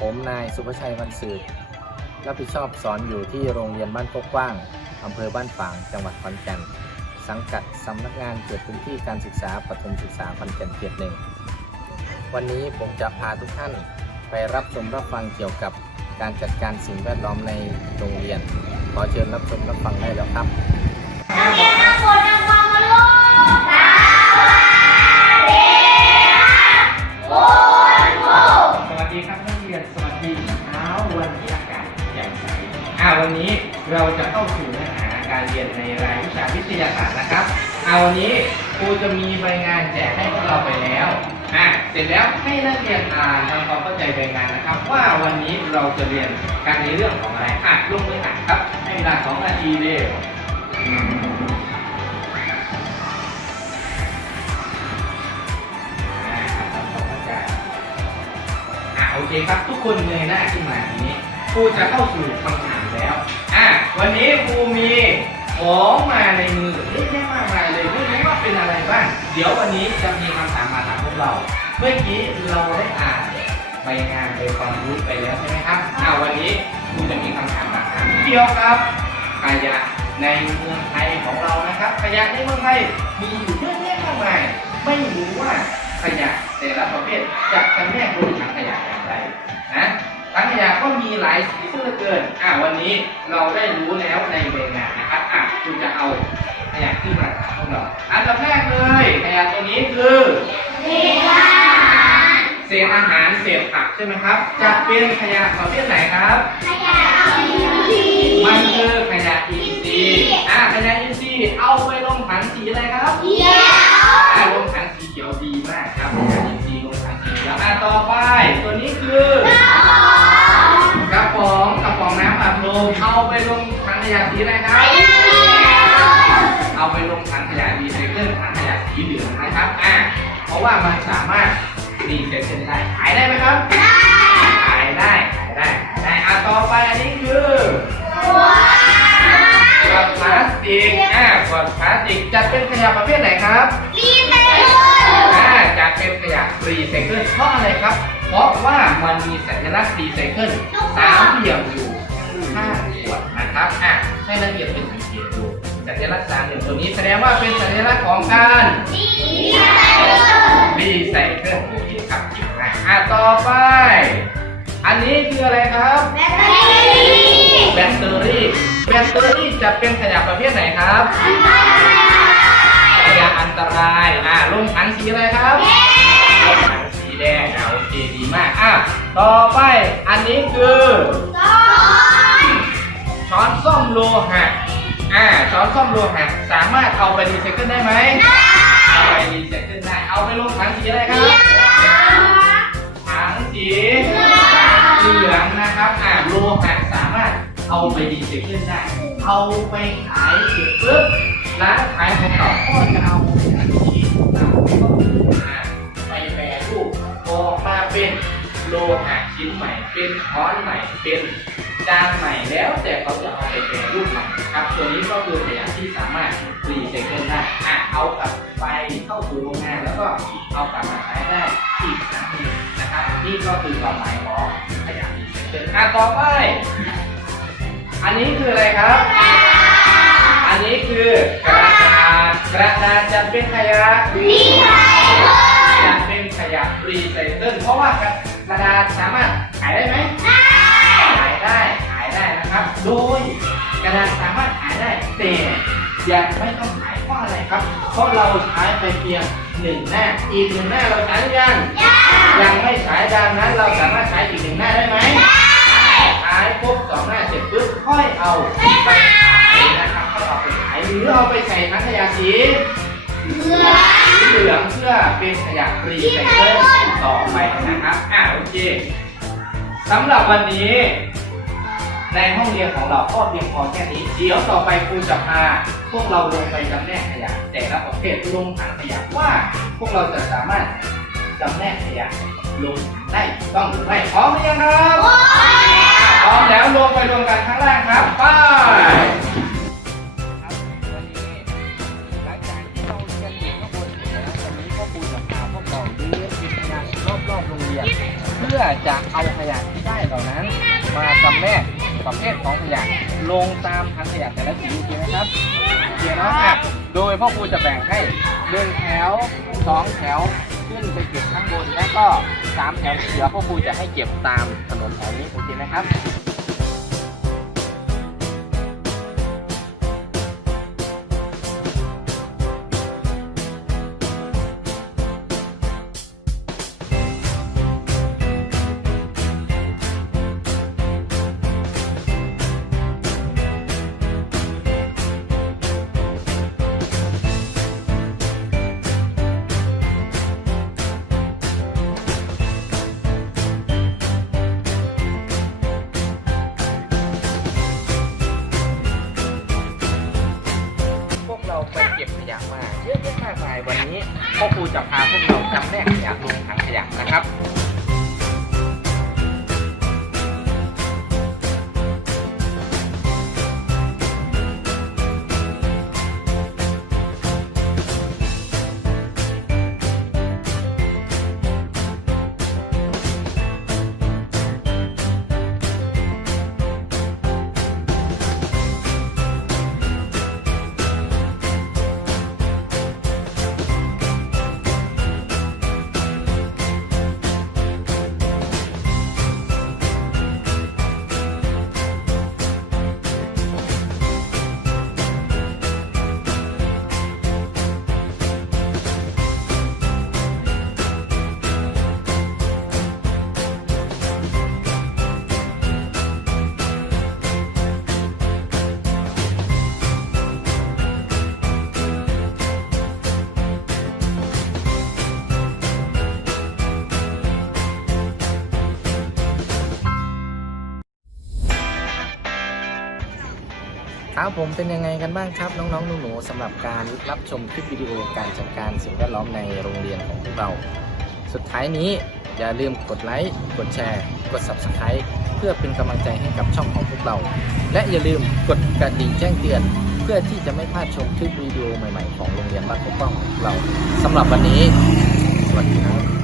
ผมนายสุภชัยวันสืบรับผิดชอบสอนอยู่ที่โรงเรียนบ้านโคกกว้างอำเภอบ้านฝาง จังหวัดขอนแก่น สังกัดสำนักงานเขตพื้นที่การศึกษาปฐมศึกษาขอนแก่นเขตหนึ่ง วันนี้ผมจะพาทุกท่านไปรับชมรับฟังเกี่ยวกับการจัดการสิ่งแวดล้อมในโรงเรียน ขอเชิญรับชมรับฟังได้แล้วครับเรีาวันนี้เราจะเข้าสู่เนื้อหาการเรียนในรายวิชาวิทยาศาสตร์นะครับเอาวันนี้ครูจะมีใบงานแจกให้พวกเราไปแล้วอะเสร็จแล้วให้นักเรียนอ่านทำความเข้าใจใบงานนะครับ ว่าวันนี้เราจะเรียนการในเรื่องของอะไรอะลงมืออ่านครับให้เวลาสองนาทีเร็วอ่าทำความเข้าใจอะโอเคครับทุกคนเงยหน้าขึ้นมาทีนี้ ครูจะเข้าสู่คำถามแล้ว อะ วันนี้ครูมีของมาในมือเยอะแยะมากมายเลยไม่รู้ว่าเป็นอะไรบ้าง เดี๋ยววันนี้จะมีคำถามมาถามพวกเรา เมื่อกี้เราได้อ่านใบงานใบความรู้ไปแล้วใช่ไหมครับอ่าวันนี้ครูจะมีคำถามมาถามเกี่ยวกับขยะในเมืองไทยของเรานะครับ ขยะในเมืองไทยมีอยู่เยอะแยะมากมาย ไม่รู้ว่าขยะแต่ละประเภทจะจำแนกลงถังขยะอย่างไร ถังขยะก็มีหลายสีเหลือเกินอะวันนี้เราได้รู้แล้วในเวงานนะครับอะคุณจะเอาขยะขึ้นมาถามพวกเราอันดับแรกเลยขยะตัวนี้คือเศษอาหารเศษผักใช่ไหมครับ จะเป็นขยะประเภทไหนครับมันคือขยะอินทรีย์อะขยะอินทรีย์เอาไปลงถังสีอะไรครับอ่าลงถังสีเขียวดีมากครับขยะอินทรีย์ลงถังสีเขียวอ่าต่อไปตัวนี้คือ เอาไปลงถังขยะสีอะไรครับเอาไปลงถังขยะรีไซเคิลถังขยะสีเหลืองนะครับอ่าเพราะว่ามันสามารถรีไซเคิลได้ขายได้ไหมครับขายได้ขายได้ขายได้อ่าต่อไปอันนี้คือขวดพลาสติกอ่าขวดพลาสติกจะเป็นขยะประเภทไหนครับอ่าจะเป็นขยะรีไซเคิลเพราะอะไรครับ เพราะว่ามันมีสัญลักษณ์รีไซเคิลสามเหลี่ยมอยู่ ข้างขวดนะครับอะให้นักเรียนเป็นสังเกตดูสัญลักษณ์สามเหลี่ยมตัวนี้แสดงว่าเป็นสัญลักษณ์ของการรีไซเคิลโอเคครับเก่งมากอะต่อไป อันนี้คืออะไรครับแบตเตอรี่แบตเตอรี่จะเป็นขยะประเภทไหนครับขยะอันตรายอ่าลงถังสีอะไรครับลงถังสีแดงอ่าโอเคดีมากอะต่อไปอันนี้คือช้อนส้อ มโลหะ อ่าช้อนส้อมโลหะสามารถเอาไปรีไซเคิลได้ไหมเอาไปรีไซเคิลได้ เอาไปลงถังสีอะไรครับถังสีเหลืองนะครับ อ่าโลหะสามารถเอาไปรีไซเคิลได้ เอาไปขายเสร็จปุ๊บร้านขายของเก่าก็จะเอาอันนี้ไปแปรรูปออกมาเป็นโลหะชิ้นใหม่ เป็นค้อนใหม่ เป็น จานใหม่แล้วแต่เขาจะเอาไปแปรรูปใหม่ครับ ตัวนี้ก็คือขยะที่สามารถรีไซเคิลได้อะเอากลับไปเข้าสู่โรงงานแล้วก็เอากลับมาใช้ได้อีกครั้งหนึงนะครับ นี่ก็คือความหมายของขยะรีไซเคิลอะต่อไป อันนี้คืออะไรครับ อันนี้คือกระดาษกระดาษจะเป็นขยะจะเป็นขยะรีไซเคิลเพราะว่ากระดาษสามารถ ครับ เพราะเราใช้ไปเพียงหนึ่งหน้า อีกหนึ่งหน้าเราใช้หรือยัง ยังไม่ใช้ดังนั้นเราสามารถใช้อีกหนึ่งหน้าได้ไหมใช้ครบสองหน้าเสร็จปุ๊บค่อยเอาไปขายนะครับค่อยเอาไปขายหรือเอาไปใส่ถังขยะสีสีเหลืองเพื่อเป็นขยะรีไซเคิลต่อไปนะครับอ่าโอเคสำหรับวันนี้ ในห้องเรียนของเราก็เพียงพอแค่นี้ เดี๋ยวต่อไปครูจะพาพวกเราลงไปจำแนกขยะแต่ละประเภทลงถังขยะว่าพวกเราจะสามารถจำแนกขยะลงถังได้ต้องหรือไม่พร้อมหรือยังครับพร้อมแล้วลงไปรวมกันข้างล่างครับไปครับวันนี้หลังจากที่เราเรียนอยู่ข้างบนเสร็จแล้ววันนี้ก็ครูจะพาพวกเราเดินกิจกรรมรอบรอบๆโรงเรียนเพื่อจะเอาขยะที่ได้เหล่านั้น มาจำแนกประเภทของขยะลงตามถังขยะแต่ละสีโอเคไหมครับโอเคเนาะอะโดยพ่อครูจะแบ่งให้หนึ่งแถวสองแถวขึ้นไปเก็บข้างบนแล้วก็สามแถวที่เหลือพ่อครูจะให้เก็บตามถนนแถวนี้โอเคไหมครับ วันนี้พ่อครูจะพาพวกเราจำแนกขยะลงถังขยะนะครับ ครับผมเป็นยังไงกันบ้างครับ น้องๆหนูๆสำหรับการรับชมคลิปวิดีโอการจัดการสิ่งแวดล้อมในโรงเรียนของพวกเรา สุดท้ายนี้อย่าลืมกดไลค์กดแชร์ กด Subscribe เพื่อเป็นกำลังใจให้กับช่องของพวกเรา และอย่าลืมกดกระดิ่งแจ้งเตือน เพื่อที่จะไม่พลาดชมคลิปวิดีโอใหม่ๆของโรงเรียนบ้านพวกเราของเราสำหรับวันนี้สวัสดีครับ